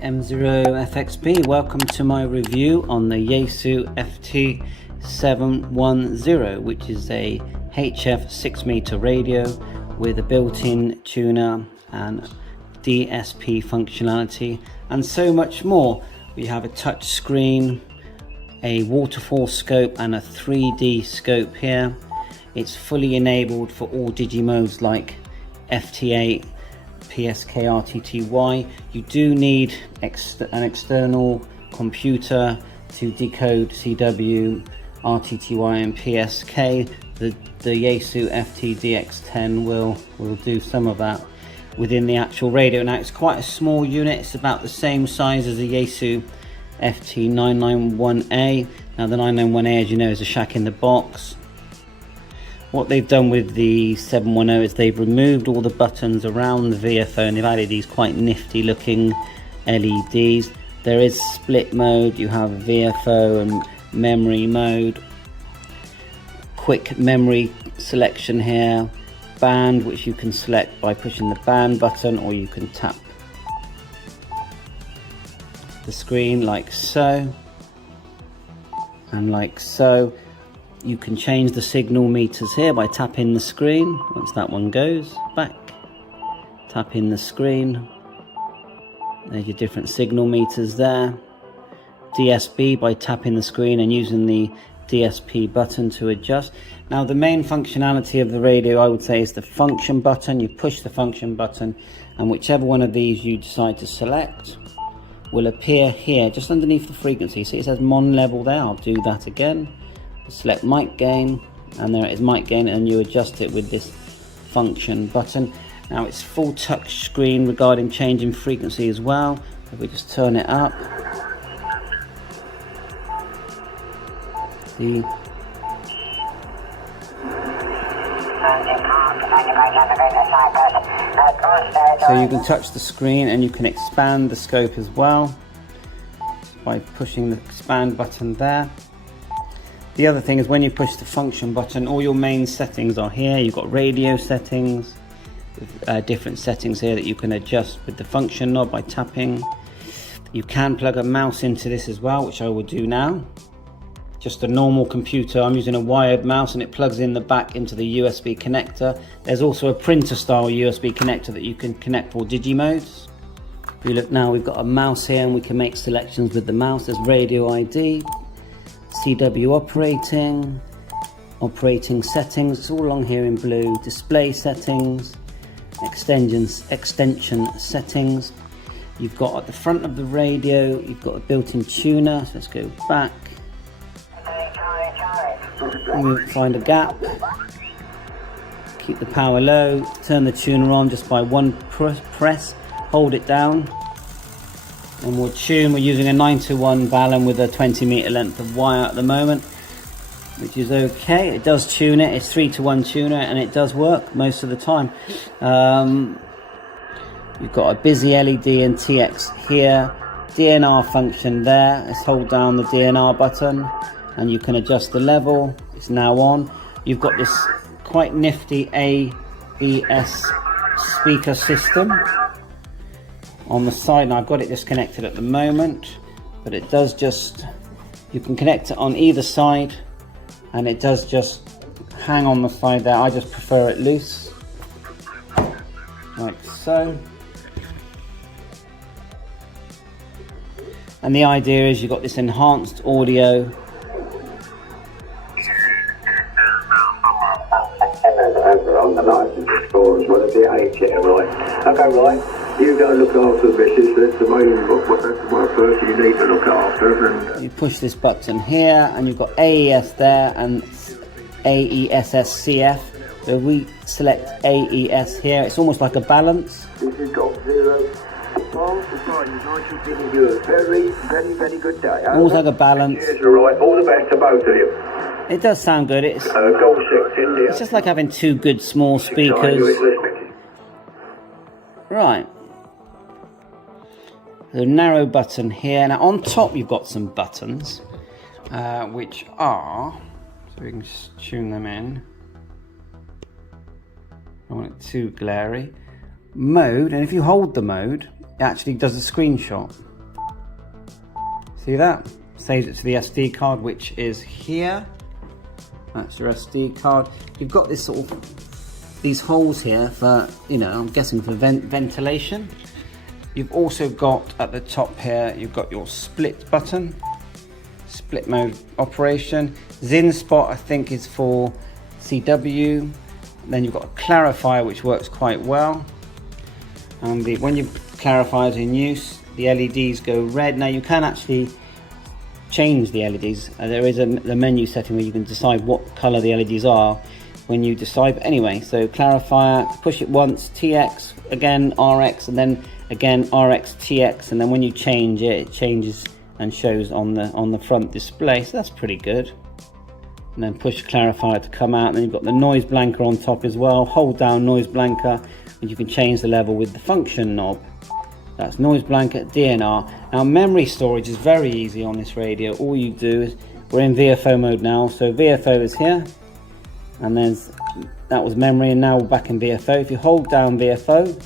M0FXB, welcome to my review on the Yaesu FT-710, which is a HF 6-meter radio with a built-in tuner and DSP functionality and so much more. We have a touch screen, a waterfall scope and a 3D scope here. It's fully enabled for all digimodes like FT8, PSK, RTTY. You do need an external computer to decode CW, RTTY and PSK. The Yaesu FT-DX10 will do some of that within the actual radio. Now it's quite a small unit, it's about the same size as the Yaesu FT-991A. Now the 991A, as you know, is a shack in the box. What they've done with the 710 is they've removed all the buttons around the VFO and they've added these quite nifty looking LEDs. There is split mode, you have VFO and memory mode, quick memory selection here, band which you can select by pushing the band button, or you can tap the screen like so and like so. You can change the signal meters here by tapping the screen. Once that one goes back, tapping the screen, there's your different signal meters there. DSP by tapping the screen and using the DSP button to adjust. Now the main functionality of the radio, I would say, is the function button. You push the function button and whichever one of these you decide to select will appear here just underneath the frequency. See, it says mon level there. I'll do that again. Select mic gain, and there it is, mic gain, and you adjust it with this function button. Now it's full touch screen regarding changing frequency as well. If we just turn it up, so you can touch the screen and you can expand the scope as well by pushing the expand button there. The other thing is when you push the function button, all your main settings are here. You've got radio settings, different settings here that you can adjust with the function knob by tapping. You can plug a mouse into this as well, which I will do now. Just a normal computer. I'm using a wired mouse and it plugs in the back into the USB connector. There's also a printer style USB connector that you can connect for digimodes. If you look now, we've got a mouse here and we can make selections with the mouse. There's radio ID, CW operating settings, it's all along here in blue, display settings, extension settings. You've got at the front of the radio, you've got a built-in tuner, so let's go back. You find a gap, keep the power low, turn the tuner on just by one press, hold it down. And we'll tune. We're using a 9-to-1 balun with a 20-meter length of wire at the moment, which is okay. It does tune it. It's 3-to-1 tuner and it does work most of the time. You've got a busy LED and TX here. DNR function there. Let's hold down the DNR button and you can adjust the level. It's now on. You've got this quite nifty ABS speaker system on the side, and I've got it disconnected at the moment, but it does just, you can connect it on either side and it does just hang on the side there. I just prefer it loose, like so. And the idea is you've got this enhanced audio. Okay, right. You go look after the missus. That's the main person you need to look after. And you push this button here, and you've got AES there and AESSCF. So we select AES here. It's almost like a balance. This has got 0. Well, I should give you a very, very, very good day. Almost like a balance. Cheers, all right. All the best to both of you. It does sound good. It's just like having two good small speakers. Right. The narrow button here. Now on top you've got some buttons, which are, so we can just tune them in. I don't want it too glary. Mode, and if you hold the mode, it actually does a screenshot. See that? Saves it to the SD card, which is here. That's your SD card. You've got this sort of, these holes here for, you know, I'm guessing for ventilation. You've also got at the top here, you've got your split button, split mode operation. Zin spot, I think, is for CW. Then you've got a clarifier, which works quite well. And when your clarifier is in use, the LEDs go red. Now you can actually change the LEDs. There is a menu setting where you can decide what color the LEDs are when you decide. But anyway, so clarifier, push it once, TX, again RX, and then again RX TX, and then when you change it, it changes and shows on the front display. So that's pretty good. And then push clarifier to come out, and then you've got the noise blanker on top as well. Hold down noise blanker and you can change the level with the function knob. That's noise blanket, DNR. Now memory storage is very easy on this radio. All you do is, we're in VFO mode now, so VFO is here, and that was memory, and now we're back in VFO. If you hold down VFO,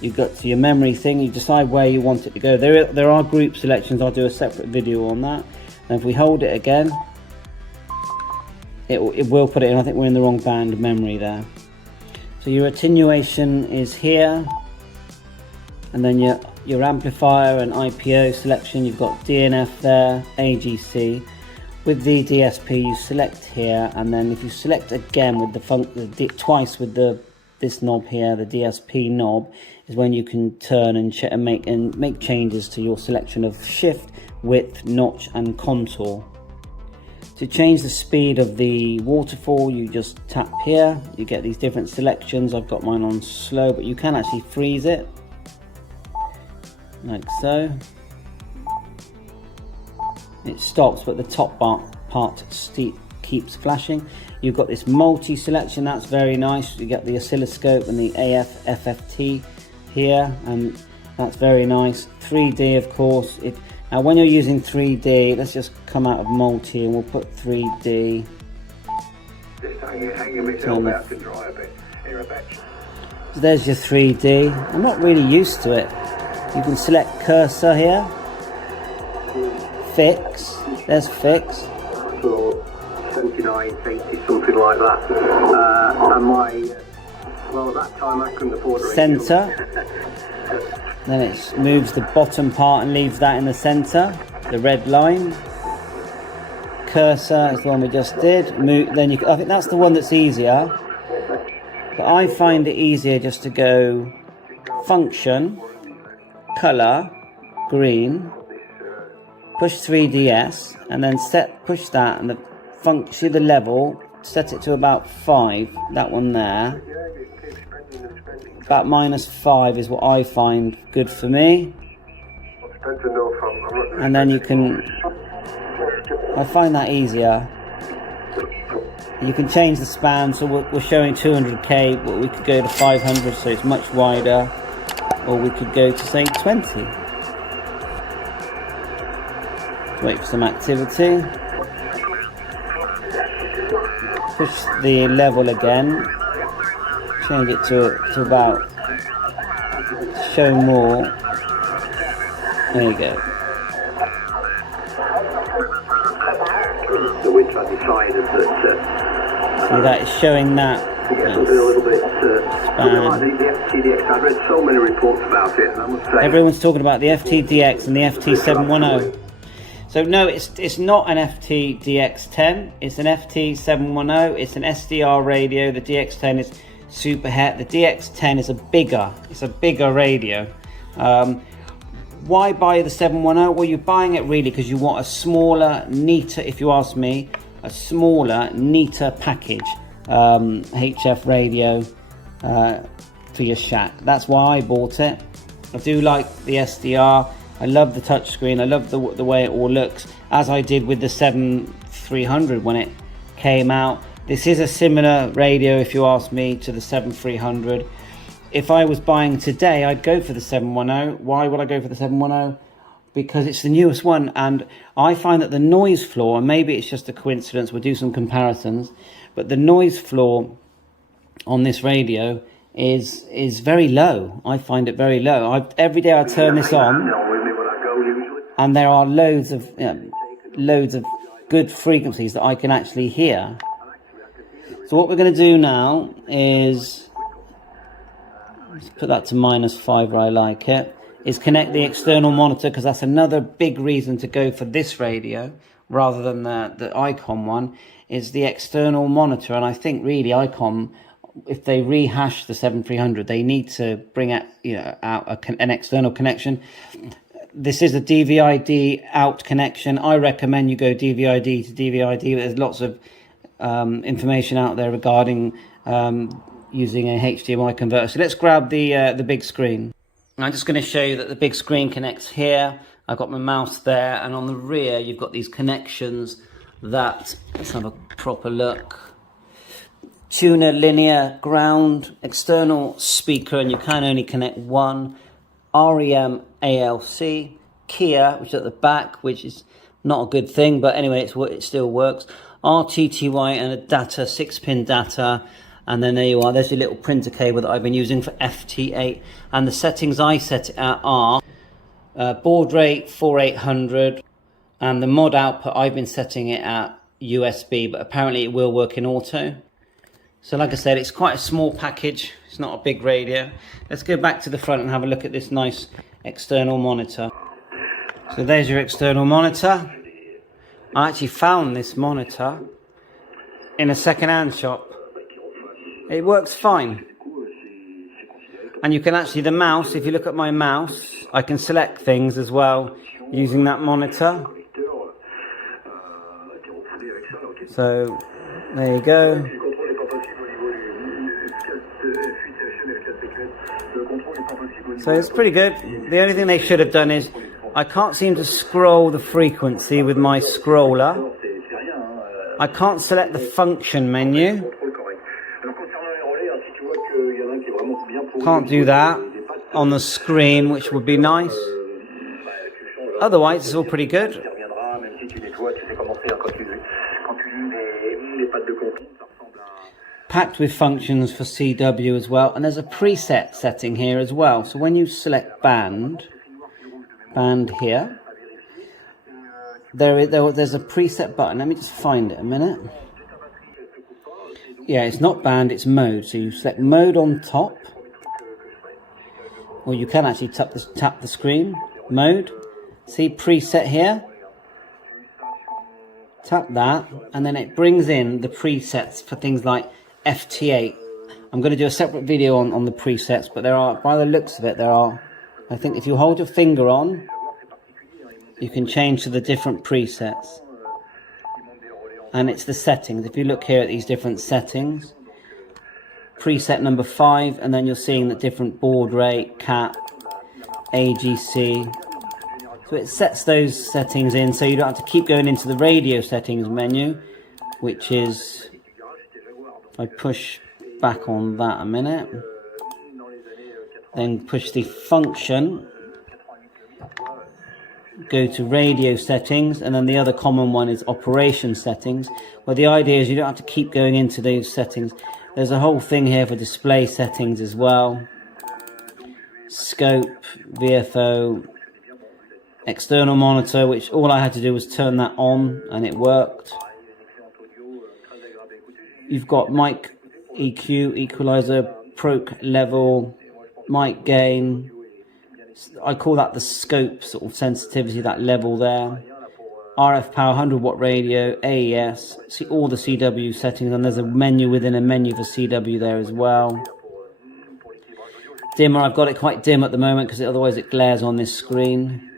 you got to your memory thing, you decide where you want it to go. There are group selections, I'll do a separate video on that. And if we hold it again, it will put it in. I think we're in the wrong band of memory there. So your attenuation is here, and then your amplifier and IPO selection, you've got DNF there, AGC. With the DSP, you select here, and then if you select again with twice with this knob here, the DSP knob, is when you can turn and make changes to your selection of shift, width, notch, and contour. To change the speed of the waterfall, you just tap here. You get these different selections. I've got mine on slow, but you can actually freeze it, like so. It stops, but the top part keeps flashing. You've got this multi-selection, that's very nice. You get the oscilloscope and the AF FFT here, and that's very nice. 3D, of course. Now when you're using 3D, let's just come out of multi and we'll put 3D. Just hanging myself out to dry a bit. Here a bit. So there's your 3D. I'm not really used to it. You can select cursor here. Fix. There's fix. So 79, 80, something like that. And well, at that time I couldn't afford a center. Then it moves the bottom part and leaves that in the center, the red line. Cursor is the one we just did. I think that's the one that's easier. But I find it easier just to go function, color, green, push 3DS, and then push that, and see the level, set it to about 5, that one there. About -5 is what I find good for me. And then you can, I find that easier. You can change the span, so we're showing 200k, but we could go to 500, so it's much wider, or we could go to say 20. Wait for some activity. Push the level again. Change it to about, show more. There you go. So which I decided that. See, that is showing that. A little bit. The FTDX. I've read so many reports about it, and I must say. Everyone's talking about the FTDX and the FT-710. So no, it's not an FT-DX10. It's an FT-710. It's an SDR radio. The DX10 is super het. The DX10 is a bigger radio. Why buy the 710? Well, you're buying it really because you want a smaller, neater, if you ask me, a smaller, neater package HF radio for your shack. That's why I bought it. I do like the SDR. I love the touchscreen. I love the way it all looks, as I did with the 7300 when it came out. This is a similar radio, if you ask me, to the 7300. If I was buying today, I'd go for the 710. Why would I go for the 710? Because it's the newest one, and I find that the noise floor, and maybe it's just a coincidence, we'll do some comparisons, but the noise floor on this radio is very low. I find it very low. Every day I turn this on. and there are loads of good frequencies that I can actually hear. So what we're going to do now is, let's put that to -5 where I like it, is connect the external monitor, because that's another big reason to go for this radio rather than the ICOM one, is the external monitor. And I think really ICOM, if they rehash the 7300, they need to bring out, an external connection. This is a DVI-D out connection. I recommend you go DVI-D to DVI-D. There's lots of information out there regarding using a HDMI converter. So let's grab the big screen. I'm just going to show you that the big screen connects here. I've got my mouse there, and on the rear you've got these connections that, let's have a proper look. Tuner, linear, ground, external speaker, and you can only connect one. REM ALC, Kia, which is at the back, which is not a good thing, but anyway, it still works. RTTY and a data, 6-pin data, and then there you are. There's your little printer cable that I've been using for FT8, and the settings I set it at are baud rate 4800, and the mod output I've been setting it at USB, but apparently it will work in auto. So like I said, it's quite a small package. It's not a big radio. Let's go back to the front and have a look at this nice external monitor. So there's your external monitor. I actually found this monitor in a second-hand shop. It works fine. And you can actually, the mouse, if you look at my mouse, I can select things as well using that monitor. So there you go. So it's pretty good. The only thing they should have done is, I can't seem to scroll the frequency with my scroller. I can't select the function menu. Can't do that on the screen, which would be nice. Otherwise, it's all pretty good. Packed with functions for CW as well, and there's a preset setting here as well. So when you select band here, there's a preset button. Let me just find it a minute. Yeah, it's not band, it's mode. So you select mode on top, or you can actually tap the screen. Mode, see preset here. Tap that, and then it brings in the presets for things like FT8. I'm going to do a separate video on the presets, but there are, by the looks of it, I think if you hold your finger on, you can change to the different presets. And it's the settings. If you look here at these different settings, preset number 5, and then you're seeing the different baud rate, cap, AGC. So it sets those settings in, so you don't have to keep going into the radio settings menu, which is, if I push back on that a minute, then push the function, go to radio settings, and then the other common one is operation settings. Well, the idea is you don't have to keep going into those settings. There's a whole thing here for display settings as well. Scope, VFO, external monitor, which all I had to do was turn that on and it worked. You've got mic EQ, equalizer, proc level, mic gain. I call that the scope sort of sensitivity, that level there. RF power, 100 watt radio, AES. See all the CW settings, and there's a menu within a menu for CW there as well. Dimmer, I've got it quite dim at the moment because otherwise it glares on this screen.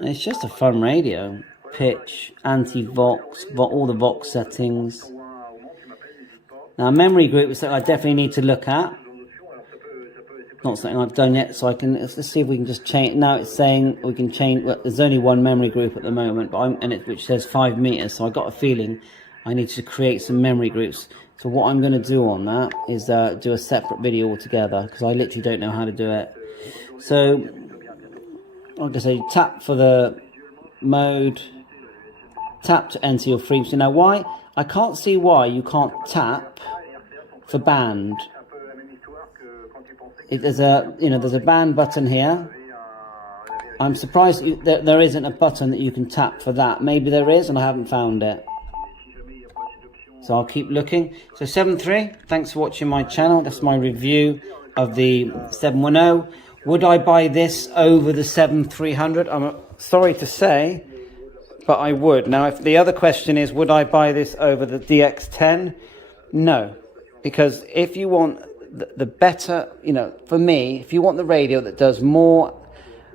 It's just a fun radio. Pitch, anti-vox, all the vox settings. Now memory group is something I definitely need to look at. Not something I've done yet, so let's see if we can just change. Now it's saying we can change. Well, there's only one memory group at the moment, but which says 5 meters. So I got a feeling I need to create some memory groups. So what I'm going to do on that is do a separate video altogether, because I literally don't know how to do it. So like I say, tap for the mode, tap to enter your frequency. Now why? I can't see why you can't tap for band. There's a band button here. I'm surprised that there isn't a button that you can tap for that. Maybe there is and I haven't found it. So I'll keep looking. So 7.3, thanks for watching my channel. That's my review of the 710. Would I buy this over the 7300? I'm sorry to say, but I would. Now, if the other question is, would I buy this over the DX10? No, because if you want the better, you know, for me, if you want the radio that does more,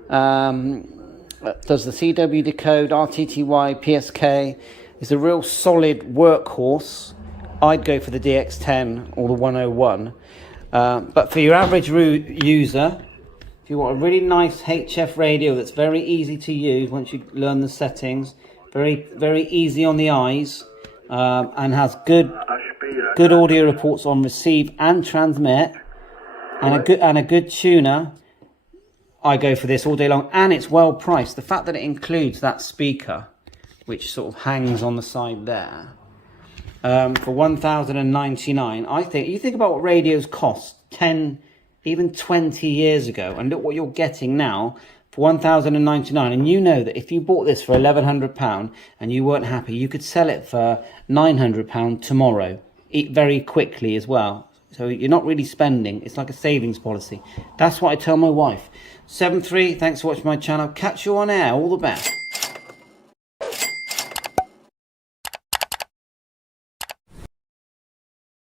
does the CW decode, RTTY, PSK, is a real solid workhorse, I'd go for the DX10 or the 101. But for your average user, if you want a really nice HF radio that's very easy to use once you learn the settings, very easy on the eyes, and has good audio reports on receive and transmit, and a good tuner, I go for this all day long. And it's well priced. The fact that it includes that speaker, which sort of hangs on the side there, for $1,099. I think, you think about what radios cost 10, even 20 years ago, and look what you're getting now for $1,099. And you know that if you bought this for £1,100 and you weren't happy, you could sell it for £900 tomorrow, very quickly as well. So you're not really spending. It's like a savings policy. That's what I tell my wife. 7.3, thanks for watching my channel. Catch you on air. All the best.